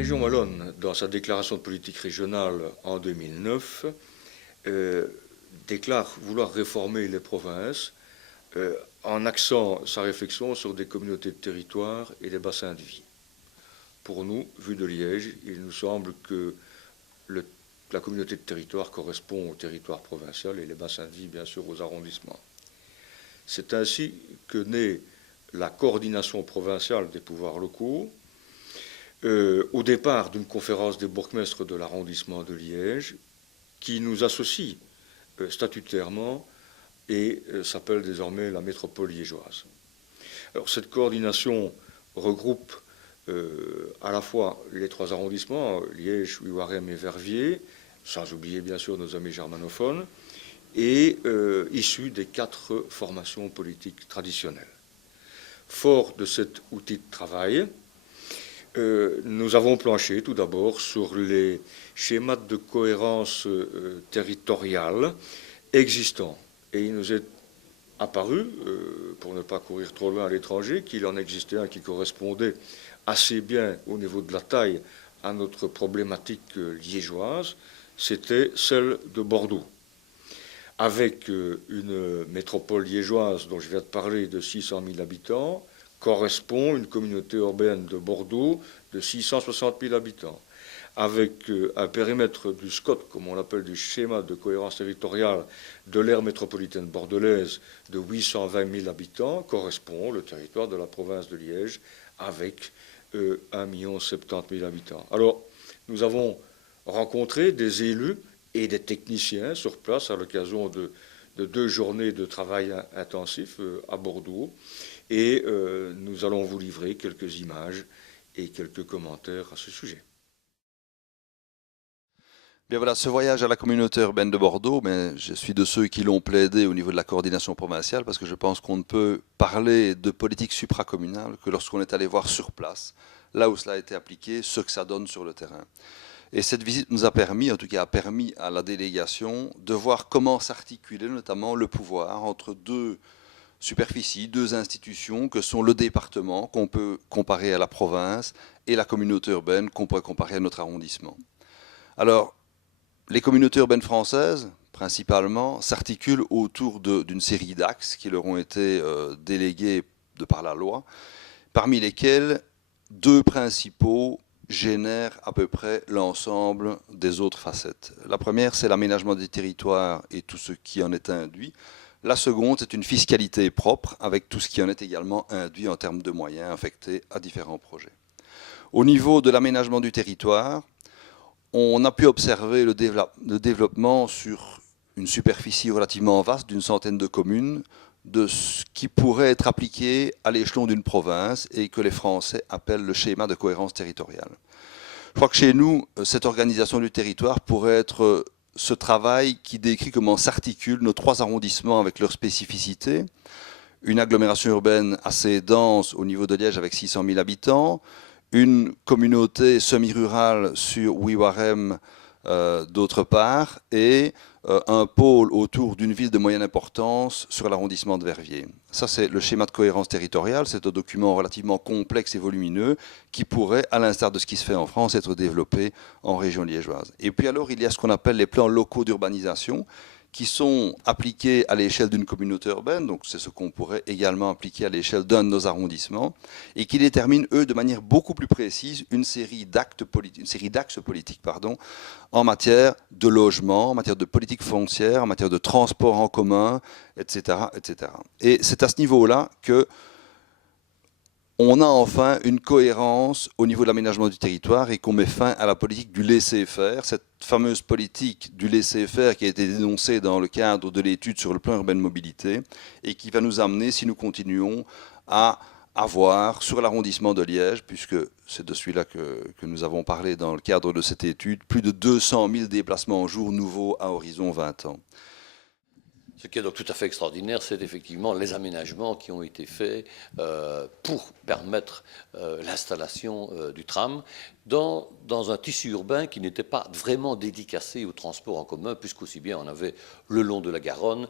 région wallonne, dans sa déclaration de politique régionale en 2009, déclare vouloir réformer les provinces en axant sa réflexion sur des communautés de territoire et des bassins de vie. Pour nous, vu de Liège, il nous semble que la communauté de territoire correspond au territoire provincial et les bassins de vie, bien sûr, aux arrondissements. C'est ainsi que naît la coordination provinciale des pouvoirs locaux, au départ d'une conférence des bourgmestres de l'arrondissement de Liège, qui nous associe statutairement et s'appelle désormais la métropole liégeoise. Alors, cette coordination regroupe à la fois les trois arrondissements, Liège, Ouistreham et Verviers, sans oublier bien sûr nos amis germanophones, et issus des 4 formations politiques traditionnelles. Fort de cet outil de travail, nous avons planché tout d'abord sur les schémas de cohérence territoriale existants. Et il nous est apparu, pour ne pas courir trop loin à l'étranger, qu'il en existait un qui correspondait assez bien au niveau de la taille à notre problématique liégeoise, c'était celle de Bordeaux. Avec une métropole liégeoise dont je viens de parler de 600 000 habitants, correspond une communauté urbaine de Bordeaux de 660 000 habitants. Avec un périmètre du SCOT, comme on l'appelle, du schéma de cohérence territoriale de l'aire métropolitaine bordelaise de 820 000 habitants, correspond le territoire de la province de Liège avec 1 070 000 habitants. Alors, nous avons rencontré des élus et des techniciens sur place à l'occasion de 2 journées de travail intensif à Bordeaux. Et nous allons vous livrer quelques images et quelques commentaires à ce sujet. Bien voilà, ce voyage à la communauté urbaine de Bordeaux, mais je suis de ceux qui l'ont plaidé au niveau de la coordination provinciale, parce que je pense qu'on ne peut parler de politique supracommunale que lorsqu'on est allé voir sur place, là où cela a été appliqué, ce que ça donne sur le terrain. Et cette visite nous a permis, en tout cas a permis à la délégation, de voir comment s'articuler notamment le pouvoir entre 2 superficies, 2 institutions que sont le département, qu'on peut comparer à la province, et la communauté urbaine, qu'on pourrait comparer à notre arrondissement. Alors, les communautés urbaines françaises, principalement, s'articulent autour d'une série d'axes qui leur ont été délégués de par la loi, parmi lesquels 2 principaux génèrent à peu près l'ensemble des autres facettes. La première, c'est l'aménagement des territoires et tout ce qui en est induit. La seconde, c'est une fiscalité propre avec tout ce qui en est également induit en termes de moyens affectés à différents projets. Au niveau de l'aménagement du territoire, on a pu observer le développement sur une superficie relativement vaste d'une centaine de communes de ce qui pourrait être appliqué à l'échelon d'une province et que les Français appellent le schéma de cohérence territoriale. Je crois que chez nous, cette organisation du territoire pourrait être ce travail qui décrit comment s'articulent nos 3 arrondissements avec leurs spécificités. Une agglomération urbaine assez dense au niveau de Liège avec 600 000 habitants, une communauté semi-rurale sur Ouistreham d'autre part, et un pôle autour d'une ville de moyenne importance sur l'arrondissement de Verviers. Ça, c'est le schéma de cohérence territoriale. C'est un document relativement complexe et volumineux qui pourrait, à l'instar de ce qui se fait en France, être développé en région liégeoise. Et puis alors, il y a ce qu'on appelle les plans locaux d'urbanisation, qui sont appliqués à l'échelle d'une communauté urbaine, donc c'est ce qu'on pourrait également appliquer à l'échelle d'un de nos arrondissements, et qui déterminent, eux, de manière beaucoup plus précise, une série d'axes politiques en matière de logement, en matière de politique foncière, en matière de transport en commun, etc. etc. Et c'est à ce niveau-là que on a enfin une cohérence au niveau de l'aménagement du territoire et qu'on met fin à la politique du laisser-faire, cette fameuse politique du laisser-faire qui a été dénoncée dans le cadre de l'étude sur le plan urbain de mobilité et qui va nous amener, si nous continuons, à avoir sur l'arrondissement de Liège, puisque c'est de celui-là que nous avons parlé dans le cadre de cette étude, plus de 200 000 déplacements en jour nouveaux à horizon 20 ans. Ce qui est donc tout à fait extraordinaire, c'est effectivement les aménagements qui ont été faits pour permettre l'installation du tram dans un tissu urbain qui n'était pas vraiment dédicacé au transport en commun, puisqu'aussi bien on avait le long de la Garonne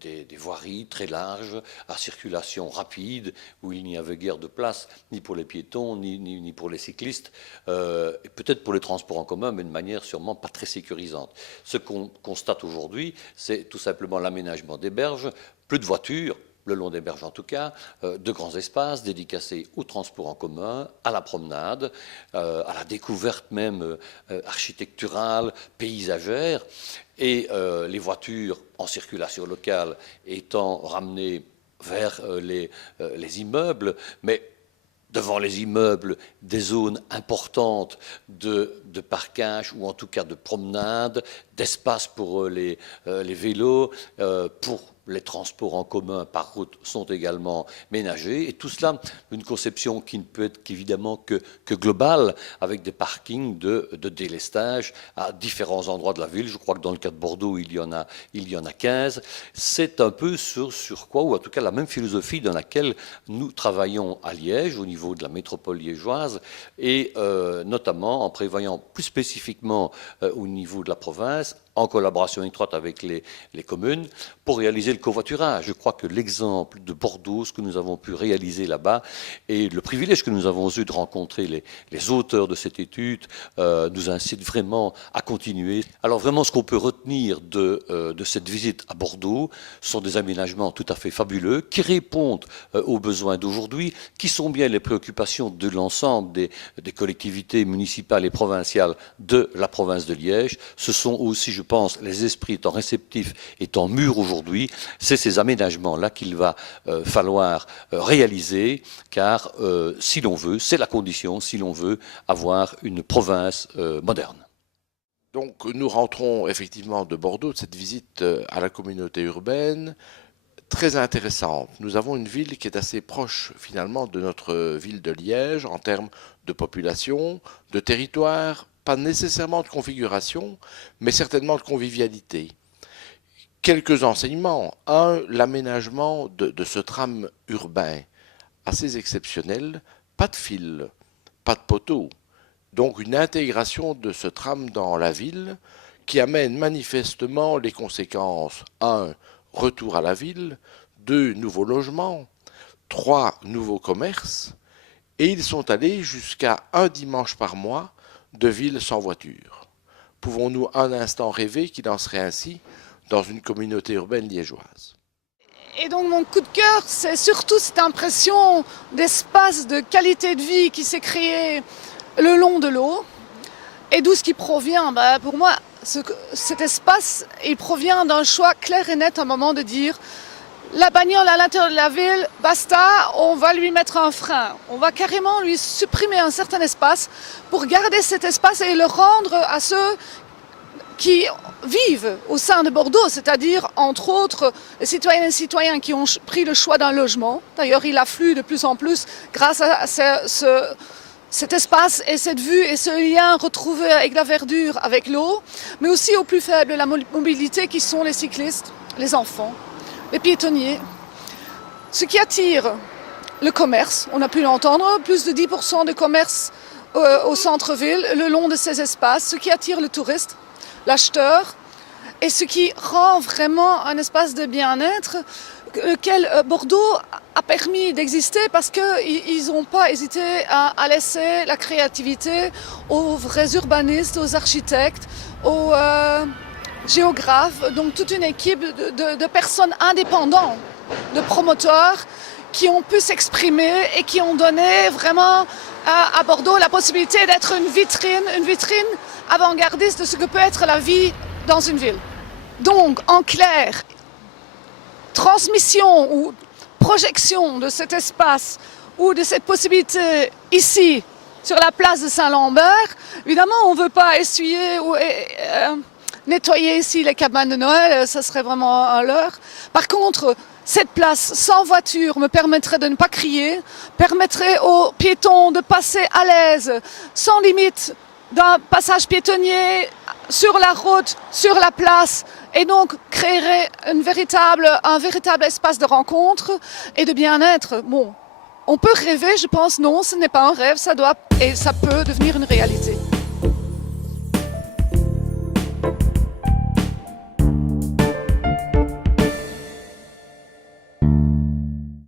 des voiries très larges, à circulation rapide, où il n'y avait guère de place, ni pour les piétons, ni pour les cyclistes, et peut-être pour les transports en commun, mais de manière sûrement pas très sécurisante. Ce qu'on constate aujourd'hui, c'est tout simplement l'aménagement des berges, plus de voitures, le long des berges en tout cas, de grands espaces dédicacés au transport en commun, à la promenade, à la découverte même architecturale, paysagère, et les voitures en circulation locale étant ramenées vers les immeubles, mais devant les immeubles, des zones importantes de parkage ou en tout cas de promenade, d'espace pour les vélos, pour les transports en commun par route sont également ménagés. Et tout cela, une conception qui ne peut être qu'évidemment que globale, avec des parkings de délestage à différents endroits de la ville. Je crois que dans le cas de Bordeaux, il y en a 15. C'est un peu sur quoi, ou en tout cas la même philosophie dans laquelle nous travaillons à Liège, au niveau de la métropole liégeoise, et notamment en prévoyant plus spécifiquement au niveau de la province, en collaboration étroite avec les communes, pour réaliser le covoiturage. Je crois que l'exemple de Bordeaux, ce que nous avons pu réaliser là-bas, et le privilège que nous avons eu de rencontrer les auteurs de cette étude, nous incite vraiment à continuer. Alors vraiment, ce qu'on peut retenir de cette visite à Bordeaux sont des aménagements tout à fait fabuleux, qui répondent aux besoins d'aujourd'hui, qui sont bien les préoccupations de l'ensemble des collectivités municipales et provinciales de la province de Liège. Ce sont aussi, je pense, les esprits étant réceptifs, étant mûrs aujourd'hui, c'est ces aménagements-là qu'il va falloir réaliser, car si l'on veut, c'est la condition, si l'on veut avoir une province moderne. Donc nous rentrons effectivement de Bordeaux, de cette visite à la communauté urbaine, très intéressante. Nous avons une ville qui est assez proche finalement de notre ville de Liège en termes de population, de territoire, pas nécessairement de configuration, mais certainement de convivialité. Quelques enseignements. Un, l'aménagement de ce tram urbain, assez exceptionnel, pas de fil, pas de poteau. Donc une intégration de ce tram dans la ville qui amène manifestement les conséquences. 1, retour à la ville. 2, nouveaux logements. 3, nouveaux commerces. Et ils sont allés jusqu'à un dimanche par mois de ville sans voiture. Pouvons-nous un instant rêver qu'il en serait ainsi dans une communauté urbaine liégeoise? Et donc mon coup de cœur, c'est surtout cette impression d'espace, de qualité de vie qui s'est créée le long de l'eau. Et d'où ce qui provient? Pour moi, cet espace, il provient d'un choix clair et net à un moment de dire la bagnole à l'intérieur de la ville, basta, on va lui mettre un frein. On va carrément lui supprimer un certain espace pour garder cet espace et le rendre à ceux qui vivent au sein de Bordeaux, c'est-à-dire, entre autres, les citoyennes et citoyens qui ont pris le choix d'un logement. D'ailleurs, il afflue de plus en plus grâce à cet espace et cette vue et ce lien retrouvé avec la verdure, avec l'eau, mais aussi aux plus faibles de la mobilité qui sont les cyclistes, les enfants, les piétonniers. Ce qui attire le commerce, on a pu l'entendre, plus de 10% de commerce au centre-ville, le long de ces espaces, ce qui attire le touriste, l'acheteur, et ce qui rend vraiment un espace de bien-être lequel Bordeaux a permis d'exister parce qu'ils n'ont pas hésité à laisser la créativité aux vrais urbanistes, aux architectes, aux géographes, donc toute une équipe de personnes indépendantes, de promoteurs qui ont pu s'exprimer et qui ont donné vraiment à Bordeaux la possibilité d'être une vitrine avant-gardiste de ce que peut être la vie dans une ville. Donc, en clair, transmission ou projection de cet espace ou de cette possibilité ici, sur la place de Saint-Lambert, évidemment, on ne veut pas essuyer ou nettoyer ici les cabanes de Noël, ça serait vraiment un leurre. Par contre, cette place sans voiture me permettrait de ne pas crier, permettrait aux piétons de passer à l'aise, sans limite d'un passage piétonnier sur la route, sur la place, et donc créerait un véritable espace de rencontre et de bien-être. Bon, on peut rêver, je pense, non, ce n'est pas un rêve, ça doit et ça peut devenir une réalité.